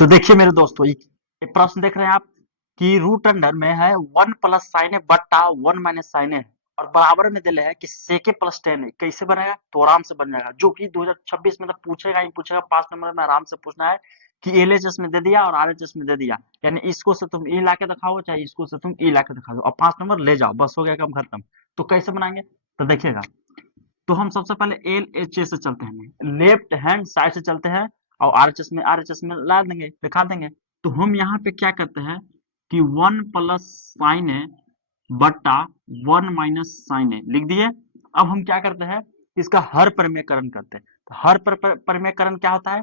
तो देखिए मेरे दोस्तों, ये प्रश्न देख रहे हैं आप कि रूट अंडर में है 1 प्लस साइन ए बट्टा 1 माइनस साइन ए और बराबर में दिले है कि सेके प्लस टेन है। कैसे बनेगा? तो आराम से बन जाएगा, जो कि 2026 में तो पूछेगा ही पूछेगा। 5 नंबर में आराम से पूछना है कि एलएचएस में दे दिया और आरएचएस में दे दिया, यानी इसको से तुम ए ला के दिखाओ चाहे इसको से तुम ए ला के दिखा दो और 5 नंबर ले जाओ, बस हो गया काम खत्म। तो कैसे बनाएंगे तो देखिएगा। तो हम सबसे पहले एल एच ए से चलते हैं, लेफ्ट हैंड साइड से चलते हैं और आरएचएस में ला देंगे, दिखा देंगे। तो हम यहाँ पे क्या करते हैं कि 1 प्लस साइन ए बट्टा 1 माइनस साइन ए लिख दिए। अब हम क्या करते हैं, इसका हर परिमेयकरण करते हैं। तो हर परिमेयकरण क्या होता है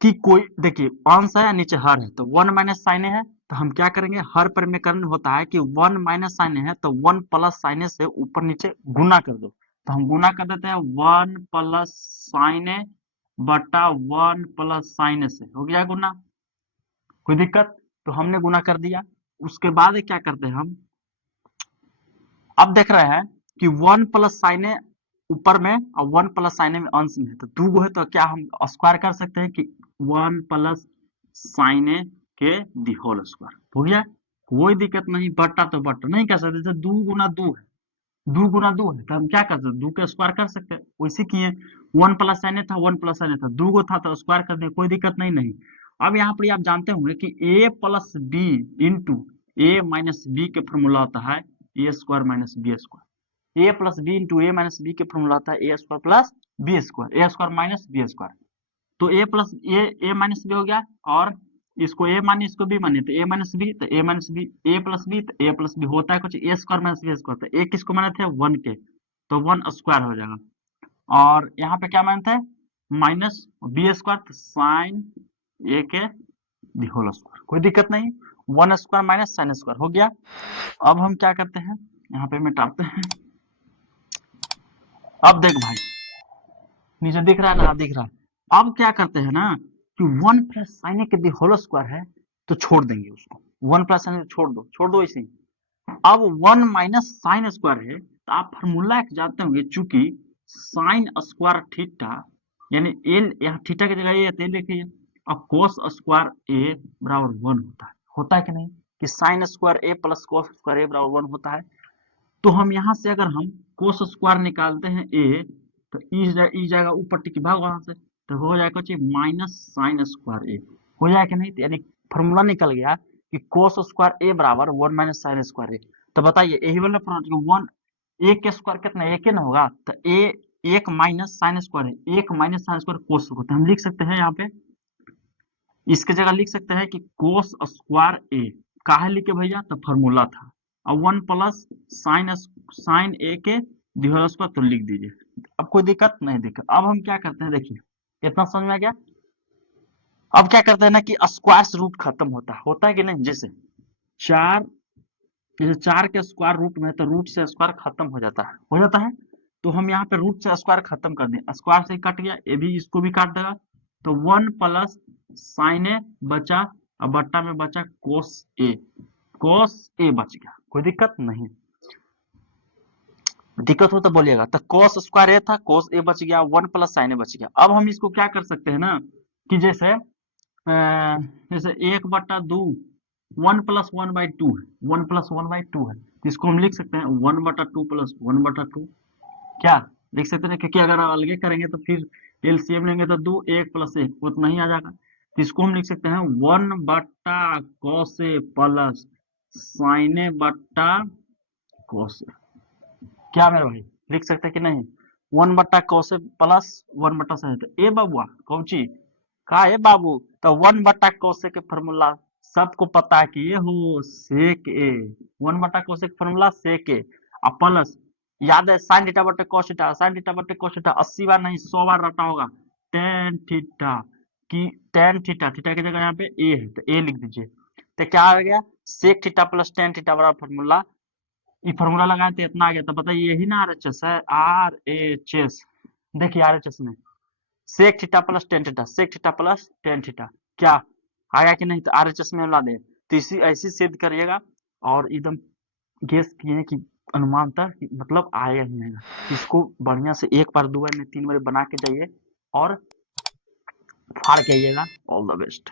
कि कोई देखिए अंश है नीचे हर है, तो 1 माइनस साइन ए है, तो हम क्या करेंगे, हर परिमेयकरण होता है कि 1 माइनस साइन ए है तो 1 प्लस साइन ए से ऊपर नीचे गुना कर दो। तो हम गुना कर देते हैं 1 प्लस साइन ए बटा 1 प्लस साइन ए से, हो गया गुना, कोई दिक्कत? तो हमने गुना कर दिया। उसके बाद क्या करते हैं हम, अब देख रहे हैं कि 1 प्लस साइन ए ऊपर में और 1 प्लस साइन ए में अंश में है, तो दो गो है, तो क्या हम स्क्वायर कर सकते हैं कि 1 प्लस साइन ए के दी होल स्क्वायर, हो गया, कोई दिक्कत नहीं। बट्टा तो बट्टा नहीं कर सकते, जैसे 2 गुना 2 है, 2 गुना 2 है, तो हम क्या कर सकते, 2 के स्क्वायर कर सकते हैं, वैसे किए। 1 प्लस साइन ए था, 1 प्लस साइन ए था, 2 गो था तो स्क्वायर कर दिए, कोई दिक्कत नहीं। अब यहाँ पर आप जानते होंगे कि a plus B into A minus B के फॉर्मूला होता है A square minus B square. A plus B into A minus B के फॉर्मूला होता है A square plus B square, A square minus B square. तो A plus A minus B हो गया, और इसको ए माने इसको बी माने, तो ए माइनस बी तो ए माइनस बी, ए प्लस बी तो ए प्लस बी होता है कुछ ए स्क्वायर माइनस बी स्क्वायर। तो ए किसको माने थे 1 के, तो 1 स्क्वायर हो जाएगा। और यहाँ पे क्या मानते हैं माइनस बी स्क्वायर, तो साइन ए के दी होल स्क्वायर, कोई दिक्कत नहीं। 1 स्क्वायर माइनस साइन स्क्वायर हो गया। अब हम क्या करते हैं, यहाँ पे मिटाते हैं। अब देख भाई, नीचे दिख रहा है ना, दिख रहा है। अब क्या करते हैं ना कि 1 प्लस साइन ए के दी होल स्क्वायर है, तो छोड़ देंगे उसको, 1 प्लस साइन छोड़ दो इसे। अब 1 माइनस साइन स्क्वायर है, तो आप फार्मूला जानते होंगे, चूंकि साइन स्क्वायर थीटा यानी एल, यहाँ थीटा की जगह ये लिखिए, और कोस स्क्वायर ए बराबर 1 होता है कि नहीं, कि sine square A plus cos square ए बराबर 1 होता है। तो हम यहाँ से अगर हम कोस स्क्वायर निकालते हैं ए, तो ई जाएगा ऊपर टिक भाग वहां से, तो हो जाएगा माइनस साइन स्क्वायर ए, हो जाएगा कि नहीं, तो यानी फॉर्मूला निकल गया कि कोस स्क्वायर ए बराबर 1 माइनस साइन स्क्वायर ए। तो बताइए यही वाला फॉर्मूला 1 ए के स्क्वायर कितना, एक ही ना होगा, तो ए 1 माइनस साइन स्क्वायर है, 1 minus sine square cos square, तो हम लिख सकते हैं यहाँ पे इसके जगह लिख सकते हैं कि कोस स्क्वायर ए, काहे लिखे भैया, तो फॉर्मूला था, और 1 प्लस साइन ए के दी होल स्क्वायर, तो लिख दीजिए। अब कोई दिक्कत नहीं, दिक्कत। अब हम क्या करते हैं, देखिए इतना समझ में आ गया। अब क्या करते हैं ना कि स्क्वायर से रूट खत्म होता है कि नहीं, जैसे 4, जैसे 4 के स्क्वायर रूट में है, तो रूट से स्क्वायर खत्म हो जाता है। तो हम यहाँ पे रूट से स्क्वायर खत्म कर दें, स्क्वायर से कट गया, ए भी इसको भी काट देगा, तो 1 प्लस साइन ए बचा और बट्टा में बचा कोस ए बच गया, कोई दिक्कत नहीं। दिक्कत हो तो बोलिएगा। तो कोस स्क्वायर ए था, कोस ए बच गया, 1 प्लस साइन ए बच गया। अब हम इसको क्या कर सकते हैं ना कि जैसे 1/2 1 प्लस 1/2 है, 1 प्लस 1/2 है, तो इसको हम लिख सकते हैं 1/2 प्लस 1/2, क्या लिख सकते हैं, क्योंकि अगर अलगे करेंगे तो फिर एलसीएम लेंगे तो 2 1 प्लस 1 उतना ही आ जाएगा। तो इसको हम लिख सकते हैं 1/cos ए प्लस sin ए बट्टा cos ए, क्या मेरे भाई लिख सकते हैं कि नहीं, 1/cos ए प्लस 1/sin, तो ए बाबुआ कौची का ए बाबू, तो 1/cos ए के फॉर्मूला सबको पता है कि ये हो सेक ए, 1/cos ए के फॉर्मूला सेक ए, और प्लस याद है साइन थीटा बटे cos थीटा, साइन थीटा बटे cos थीटा 80 बार नहीं 100 बार रटा होगा, tan थीटा की tan थीटा, थीटा की जगह यहाँ पे ए है, तो ए लिख दीजिए। तो क्या आ गया, sec theta plus tan theta बराबर फॉर्मूला, ये फॉर्मूला लगाए तो इतना आ गया। तो बताइए यही ना आरएचएस है, आरएचएस। देखिए आरएचएस में sec theta plus tan theta, sec theta plus tan theta, क्या आया कि नहीं, तो आरएचएस में ला दे। तो इसी ऐसी सिद्ध करिएगा, और एकदम गेस किए कि अनुमान तक मतलब आएगा ही नहीं। इसको बढ़िया से 1 बार 2 बार नहीं 3 बार बना के जाइए और फाड़ के आइएगा। All the best.